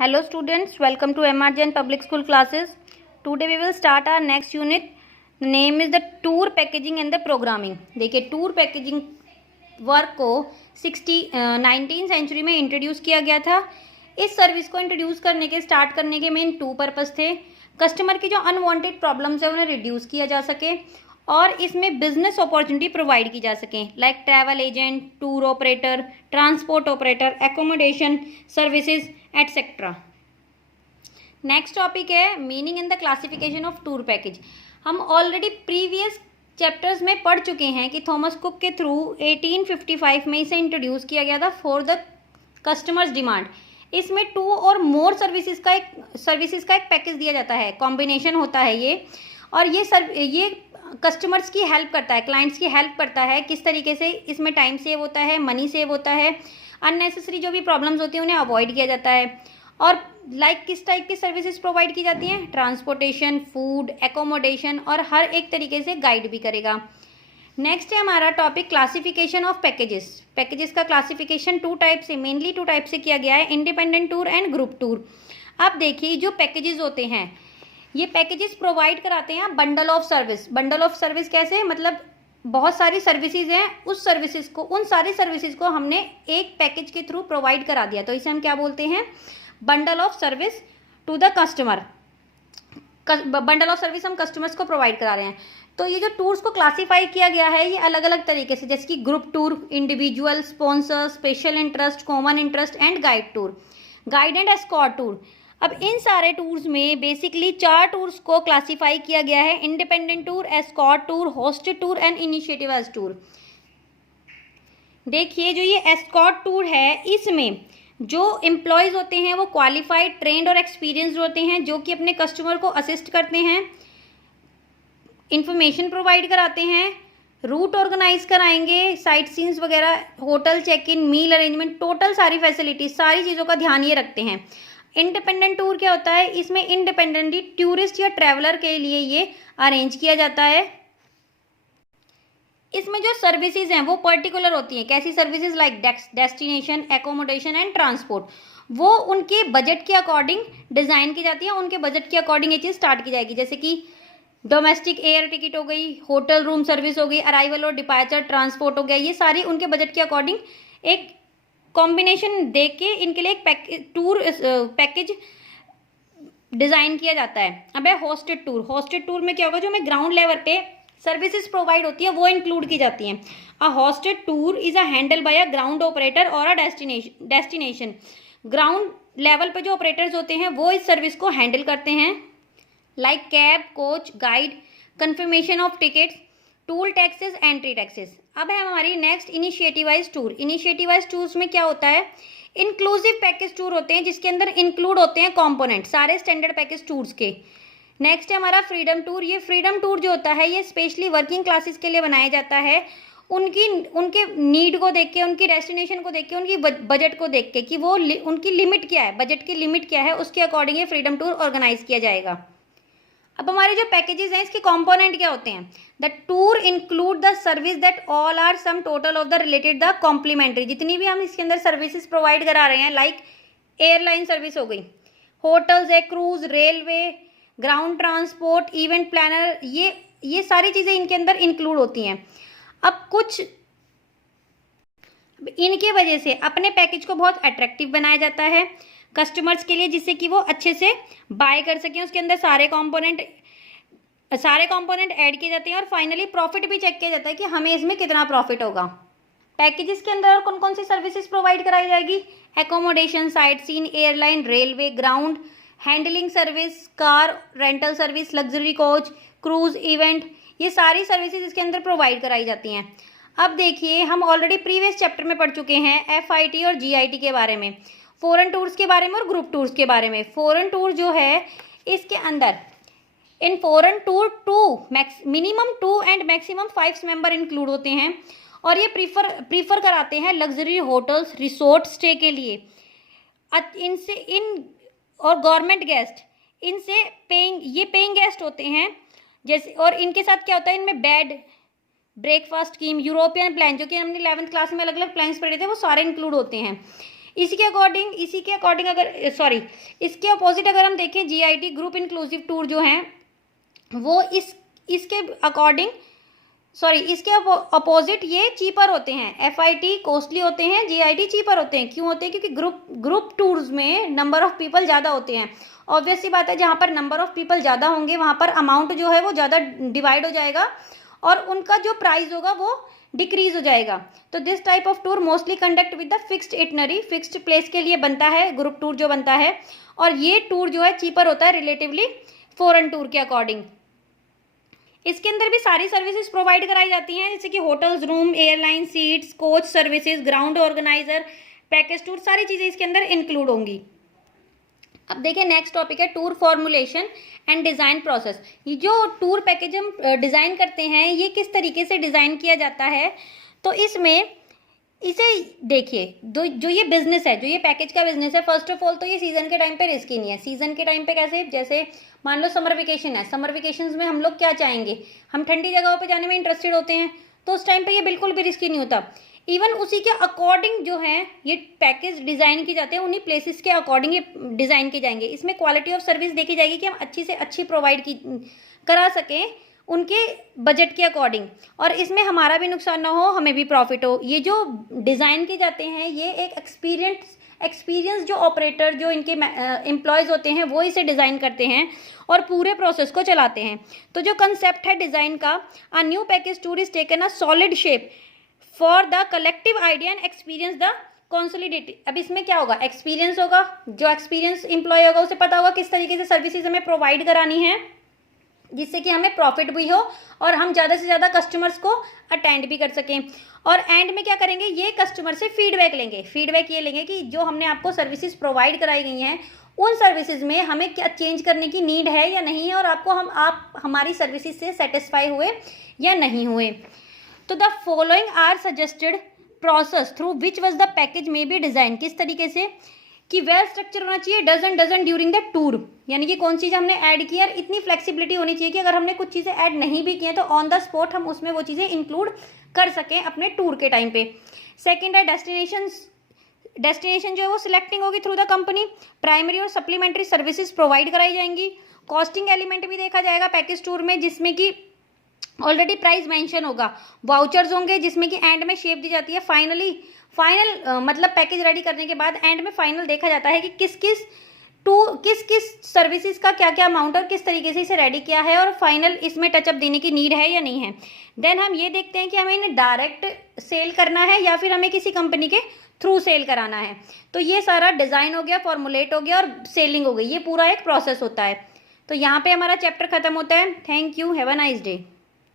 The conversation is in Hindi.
Hello students, welcome to MRJN Public School classes. Today we will start our next unit. The name is the tour packaging and the programming. देखिए टूर पैकेजिंग वर्क को 19th सेंचुरी में इंट्रोड्यूस किया गया था. इस सर्विस को इंट्रोड्यूस करने के स्टार्ट करने के मेन टू पर्पस थे. कस्टमर की जो अनवांटेड प्रॉब्लम्स है उन्हें रिड्यूस किया जा सके और इसमें बिजनेस अपॉर्चुनिटी प्रोवाइड की जा सके, like travel agent, tour operator, transport operator, accommodation services etcetera. Next topic है meaning in the classification of tour package. हम ऑलरेडी प्रीवियस चैप्टर्स में पढ़ चुके हैं कि थॉमस कुक के थ्रू 1855 में इसे इंट्रोड्यूस किया गया था फॉर द कस्टमर्स डिमांड. इसमें टू और मोर सर्विसेज का एक पैकेज दिया जाता है, कॉम्बिनेशन होता है ये. और ये कस्टमर्स की हेल्प करता है, क्लाइंट्स की हेल्प करता है. किस तरीके से इसमें टाइम सेव होता है, मनी सेव होता है, अननेसेसरी जो भी प्रॉब्लम्स होती हैं उन्हें अवॉइड किया जाता है. और किस टाइप की सर्विसेज प्रोवाइड की जाती हैं, ट्रांसपोर्टेशन, फूड, एकोमोडेशन और हर एक तरीके से गाइड भी करेगा. नेक्स्ट है हमारा topic classification of packages. Packages का क्लासिफिकेशन मेनली टू टाइप से किया गया है, independent tour and group tour. अब देखिए जो पैकेजेस होते हैं ये पैकेजेस प्रोवाइड कराते हैं bundle of service. Bundle of service कैसे, मतलब बहुत सारी सर्विसेज हैं, उन सारी सर्विसेज को हमने एक पैकेज के थ्रू प्रोवाइड करा दिया, तो इसे हम क्या बोलते हैं, bundle of service to the customer. Bundle of service हम कस्टमर्स को प्रोवाइड करा रहे हैं. तो ये जो टूर्स को क्लासीफाई किया गया है ये अलग अलग तरीके से, जैसे कि group tour, individual, sponsor, special interest, common interest and guide tour, guide and escort tour. अब इन सारे टूर्स में बेसिकली 4 टूर्स को क्लासीफाई किया गया है, independent tour, escort tour, hosted tour and initiative as tour. देखिए जो ये एस्कॉर्ट टूर है इसमें जो एम्प्लॉयज़ होते हैं वो क्वालिफाइड, ट्रेंड और एक्सपीरियंस्ड होते हैं, जो कि अपने कस्टमर को असिस्ट करते हैं, इंफॉर्मेशन प्रोवाइड कराते हैं, रूट ऑर्गेनाइज कराएंगे, साइट सीन्स वगैरह, hotel check in, meal arrangement, total सारी फैसिलिटीज, सारी चीज़ों का ध्यान ये रखते हैं. इंडिपेंडेंट टूर क्या होता है, इसमें इंडिपेंडेंटली टूरिस्ट या ट्रैवलर के लिए ये अरेंज किया जाता है. इसमें जो सर्विसेज हैं वो पर्टिकुलर होती हैं. कैसी services, like destination, accommodation and transport, वो उनके बजट के अकॉर्डिंग डिज़ाइन की जाती है, उनके बजट के अकॉर्डिंग ये चीज़ स्टार्ट की जाएगी. जैसे कि डोमेस्टिक एयर टिकट हो गई, होटल रूम सर्विस हो गई, अराइवल और डिपार्चर ट्रांसपोर्ट हो गया, ये सारी उनके बजट के अकॉर्डिंग एक कॉम्बिनेशन दे के इनके लिए एक टूर पैकेज डिज़ाइन किया जाता है. अब है होस्टेड टूर. होस्टेड टूर में क्या होगा, जो हमें ग्राउंड लेवल पे सर्विसेज प्रोवाइड होती है वो इंक्लूड की जाती हैं. A hosted tour is a handle by a ground operator और अ डेस्टिनेशन. ग्राउंड लेवल पे जो ऑपरेटर्स होते हैं वो इस सर्विस को हैंडल करते हैं, like cab, coach, guide, confirmation of tickets, tool taxes, entry taxes. अब है हमारी नेक्स्ट इनिशिएटिवाइज टूर. इनिशिएटिवाइज टूर्स में क्या होता है, इंक्लूसिव पैकेज टूर होते हैं जिसके अंदर इंक्लूड होते हैं कंपोनेंट सारे स्टैंडर्ड पैकेज टूर्स के. नेक्स्ट है हमारा फ्रीडम टूर. ये फ्रीडम टूर जो होता है ये स्पेशली वर्किंग क्लासेस के लिए बनाया जाता है, उनके नीड को देख के, उनकी डेस्टिनेशन को देख के, उनकी बजट को देख के कि वो उनकी लिमिट क्या है, बजट की लिमिट क्या है, उसके अकॉर्डिंग ये फ्रीडम टूर ऑर्गेनाइज किया जाएगा. अब हमारे जो पैकेजेस हैं इसके कंपोनेंट क्या होते हैं, the tour include the service that all are sum total of the related the complimentary. जितनी भी हम इसके अंदर सर्विसेज प्रोवाइड करा रहे हैं, लाइक एयरलाइन सर्विस हो गई, होटल्स है, cruise, railway, ground transport, event planner, ये सारी चीज़ें इनके अंदर इंक्लूड होती हैं. अब कुछ इनके वजह से अपने पैकेज को बहुत अट्रैक्टिव बनाया जाता है कस्टमर्स के लिए, जिससे कि वो अच्छे से बाय कर सकें. उसके अंदर सारे कंपोनेंट ऐड किए जाते हैं और फाइनली प्रॉफिट भी चेक किया जाता है कि हमें इसमें कितना प्रॉफिट होगा. पैकेजेस के अंदर कौन कौन सी सर्विसेज प्रोवाइड कराई जाएगी, accommodation, sight scene, airline, railway, ground handling service, car rental service, luxury coach, cruise, event, ये सारी सर्विसेज इसके अंदर प्रोवाइड कराई जाती हैं. अब देखिए हम ऑलरेडी प्रीवियस चैप्टर में पढ़ चुके हैं FIT और GIT के बारे में, फॉरेन टूर्स के बारे में और ग्रुप टूर्स के बारे में. फॉरेन टूर जो है इसके अंदर in foreign tour minimum 2 and maximum 5 member include होते हैं और ये प्रीफर कराते हैं लग्जरी होटल्स, रिसोर्ट स्टे के लिए. और गवर्नमेंट गेस्ट इनसे पेइंग गेस्ट होते हैं जैसे. और इनके साथ क्या होता है, इनमें bed, breakfast scheme, European plan, जो कि हमने 11th क्लास में अलग अलग प्लान्स पढ़े थे, वो सारे इंक्लूड होते हैं. इसी के अकॉर्डिंग अगर इसके अपोजिट अगर हम देखें GIT ग्रुप इंक्लूसिव टूर जो हैं वो इसके अकॉर्डिंग इसके अपोजिट ये चीपर होते हैं। FIT कॉस्टली होते हैं, GIT चीपर होते हैं। क्यों होते हैं? क्योंकि ग्रुप टूर्स में नंबर ऑफ पीपल ज़्यादा होते हैं। ऑब्वियस सी बात है, जहाँ पर नंबर ऑफ पीपल ज़्यादा होंगे वहाँ पर अमाउंट जो है वो ज़्यादा डिवाइड हो जाएगा और उनका जो प्राइस होगा वो डिक्रीज हो जाएगा। तो this type of tour mostly conduct with the fixed itinerary, fixed place के लिए बनता है ग्रुप टूर जो बनता है। और ये टूर जो है चीपर होता है रिलेटिवली फॉरेन टूर के अकॉर्डिंग। इसके अंदर भी सारी सर्विसेज प्रोवाइड कराई जाती हैं, जैसे कि hotels, room, airline seats, coach services, ground organiser, package tour, सारी चीज़ें इसके अंदर इंक्लूड होंगी। अब देखिए नेक्स्ट टॉपिक है tour formulation and design process. ये जो टूर पैकेज हम डिज़ाइन करते हैं ये किस तरीके से डिज़ाइन किया जाता है, तो इसमें इसे देखिए जो ये बिजनेस है, जो ये पैकेज का बिजनेस है, फर्स्ट ऑफ ऑल तो ये सीजन के टाइम पे रिस्की नहीं है। सीजन के टाइम पे कैसे? जैसे मान लो समर वेकेशन है, समर वेकेशंस में हम लोग क्या चाहेंगे, हम ठंडी जगहों पे जाने में इंटरेस्टेड होते हैं, तो उस टाइम पे ये बिल्कुल भी रिस्की नहीं होता। इवन उसी के अकॉर्डिंग जो है ये पैकेज डिज़ाइन की जाते हैं, उन्हीं प्लेसेस के अकॉर्डिंग ये डिज़ाइन किए जाएंगे। इसमें क्वालिटी ऑफ सर्विस देखी जाएगी कि हम अच्छी से अच्छी प्रोवाइड करा सकें उनके बजट के अकॉर्डिंग, और इसमें हमारा भी नुकसान ना हो, हमें भी प्रॉफिट हो। ये जो डिज़ाइन किए जाते हैं ये एक एक्सपीरियंस जो ऑपरेटर, जो इनके एम्प्लॉयज़ होते हैं वो इसे डिज़ाइन करते हैं और पूरे प्रोसेस को चलाते हैं। तो जो कंसेप्ट है डिज़ाइन का, a new package tour is taken a solid shape for the collective idea and experience the consolidated. अब इसमें क्या होगा? एक्सपीरियंस होगा, जो एक्सपीरियंस एम्प्लॉय होगा उसे पता होगा किस तरीके से सर्विसेज हमें प्रोवाइड करानी है जिससे कि हमें प्रॉफिट भी हो और हम ज़्यादा से ज़्यादा कस्टमर्स को अटेंड भी कर सकें। और एंड में क्या करेंगे, ये कस्टमर से फीडबैक लेंगे। फीडबैक ये लेंगे कि जो हमने आपको सर्विसेज प्रोवाइड कराई गई हैं उन सर्विसेज में हमें क्या चेंज करने की नीड है या नहीं है, और आप हमारी सर्विसेज से सेटिस्फाई हुए या नहीं हुए। तो the following are suggested process through which was the package में बी डिज़ाइन। किस तरीके से कि वेल स्ट्रक्चर होना चाहिए, डजन ड्यूरिंग द टूर, यानी कि कौन सी चीज़ हमने ऐड की है, इतनी फ्लेक्सिबिलिटी होनी चाहिए कि अगर हमने कुछ चीज़ें ऐड नहीं भी की हैं तो ऑन द स्पॉट हम उसमें वो चीज़ें इंक्लूड कर सकें अपने टूर के टाइम पे। सेकंड है डेस्टिनेशन जो है वो सिलेक्टिंग होगी थ्रू द कंपनी। प्राइमरी और सप्लीमेंट्री सर्विसेज प्रोवाइड कराई जाएंगी। कॉस्टिंग एलिमेंट भी देखा जाएगा पैकेज टूर में, जिसमें कि ऑलरेडी प्राइस मेंशन होगा। वाउचर्स होंगे जिसमें कि एंड में शेप दी जाती है। फाइनल मतलब पैकेज रेडी करने के बाद एंड में फाइनल देखा जाता है कि किस किस सर्विसेज का क्या क्या अमाउंट और किस तरीके से इसे रेडी किया है, और फाइनल इसमें टचअप देने की नीड है या नहीं है। देन हम ये देखते हैं कि हमें इन्हें डायरेक्ट सेल करना है या फिर हमें किसी कंपनी के थ्रू सेल कराना है। तो ये सारा डिज़ाइन हो गया, फॉर्मुलेट हो गया और सेलिंग हो गई। ये पूरा एक प्रोसेस होता है। तो यहाँ पे हमारा चैप्टर खत्म होता है। Thank you, have a nice day.